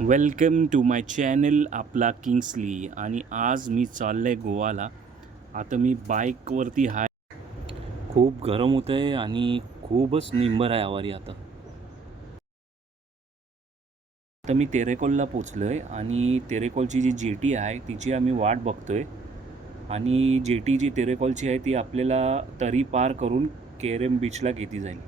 Welcome to my channel आपला Kingsley. आणि आज मी चाललो आहे गोवाला. आता मी बाईकवरती आहे. खूप गरम होतं आहे आणि खूपच निंबर आहे आवारी. आता मी तेरेकोलला पोचलो आहे आणि तेरेकोलची जी जेटी आहे तिची आम्ही वाट बघतो आहे. आणि जेटी जी तेरेकोलची आहे ती आपल्याला तरी पार करून केरम बीचला घेती जाईल.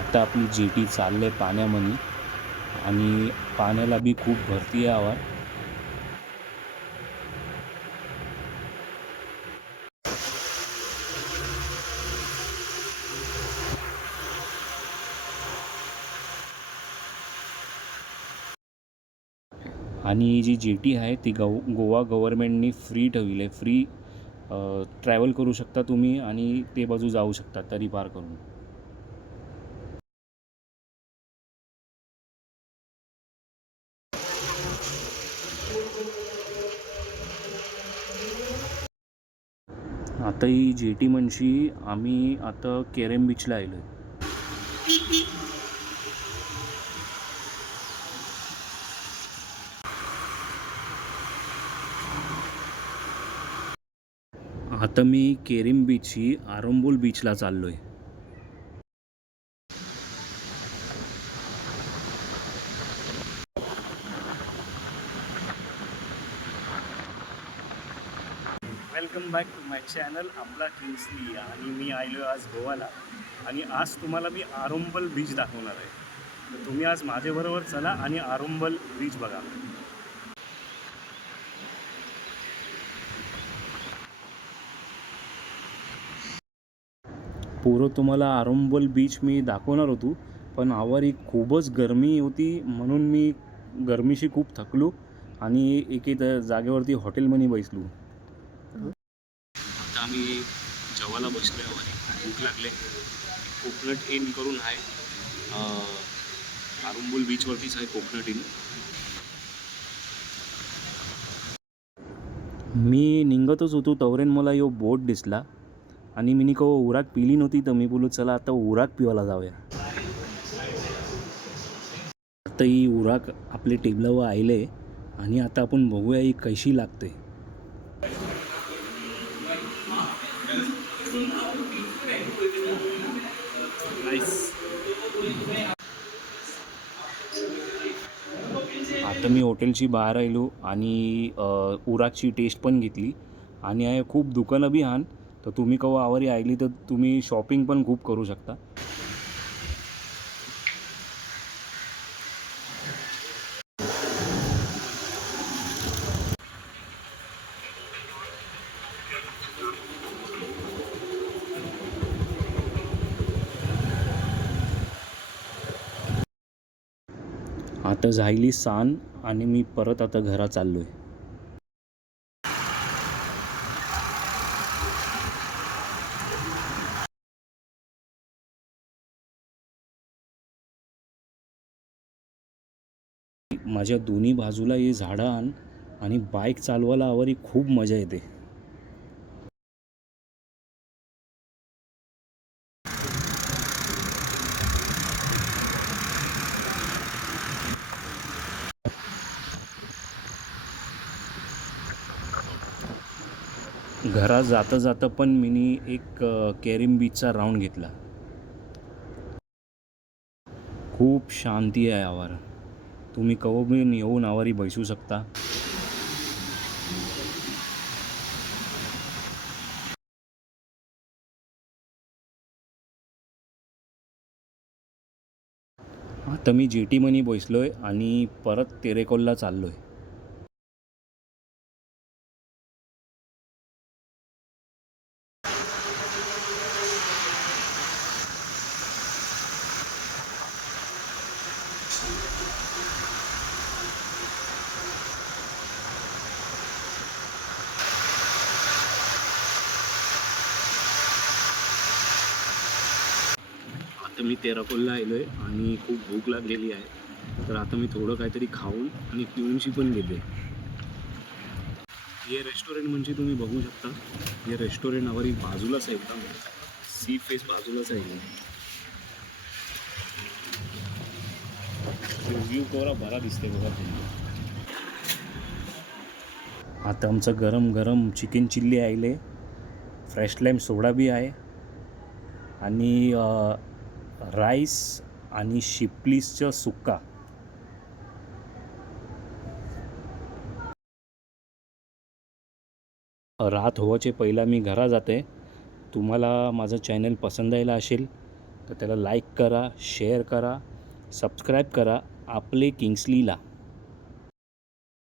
आता आपली जेटी चालले पाण्यामध्ये आणि पाण्याला बी खूप भरती आहे आवार. आणि जी जेटी आहे ती गोवा गव्हर्मेंटनी फ्री ठेवली आहे. फ्री ट्रॅव्हल करू शकता तुम्ही आणि ते बाजू जाऊ शकता तरी पार करून. आता ही जेटी म्हणशी आम्ही आता केरम बीचला आलो आहे. आता मी केरम बीचची आरंबोल बीचला चाललो आहे. Welcome back to my channel आपला किंग्सली. आणि मी आलो आज गोवाला आणि आज तुम्हाला मी आरंबोल बीच दाखवणार आहे. तर तुम्ही आज माझ्याबरोबर चला आणि आरंबोल बीच बघा. पूर्व तुम्हाला आरंबोल बीच मी दाखवणार होतो, पण आवारी खूपच गरमी होती म्हणून मी गरमीशी खूप थकलो आणि एके जागेवरती हॉटेलमध्ये बसलो. आता आम्ही जेवायला बसलो आवारी. भूक लागले. कोकनट इन करून आहे, आरंबोल बीचवरतीच आहे कोकनट इन. मी निघतच होतो तवरेन मला यो बोट दिसला आणि मी कवा उराक पिली नव्हती तर मी बोलू चला आता उराक पिवायला जाऊया. आता ही उराक आपल्या टेबलावर आले आणि आता आपण बघूया ही कशी लागते. आता मी हॉटेलची बाहेर आलो आणि उराकची टेस्ट पण घेतली. आणि आहे खूप दुकानं बी हान, तर तुम्ही कवा आवारी आली तर तुम्ही शॉपिंग पण खूप करू शकता. आता झायली सांज आणि मी परत आता घरा चाललो आहे. माझ्या दोन्ही बाजूला हे झाडं आण आणि बाईक चालवायला आवारी खूप मजा येते. घरात जाता जाता पण मी एक केरम बीचचा राऊंड घेतला. खूप शांती आहे आवार. तुम्ही कवा बी येऊन आवारी बसू शकता. आता मी जेटीमध्ये बसलो आहे आणि परत तेरेकोलला चाललो आहे. आता मी तेरेकोलला आलो आहे आणि खूप भूक लागलेली आहे, तर आता मी थोडं काहीतरी खाऊन आणि पिऊनशी पण गेले. हे रेस्टॉरंट म्हणजे तुम्ही बघू शकता, हे रेस्टॉरंट हमारी बाजूलाच आहे, एकदम सी फेस बाजूलाच आहे. व्ह्यू कोरा बरा दिसते बघा तुम्ही. आता आमचं गरम गरम चिकन चिल्ली आले, फ्रेश लाईम सोडा बी आहे आणि राईस आणि शिपलीसचं सुक्का. रात होवाचे पहिला मी घरा जाते. तुम्हाला माझं चॅनल पसंत यायला असेल तर त्याला लाईक करा, शेअर करा, सबस्क्राईब करा आपले किंग्सलीला.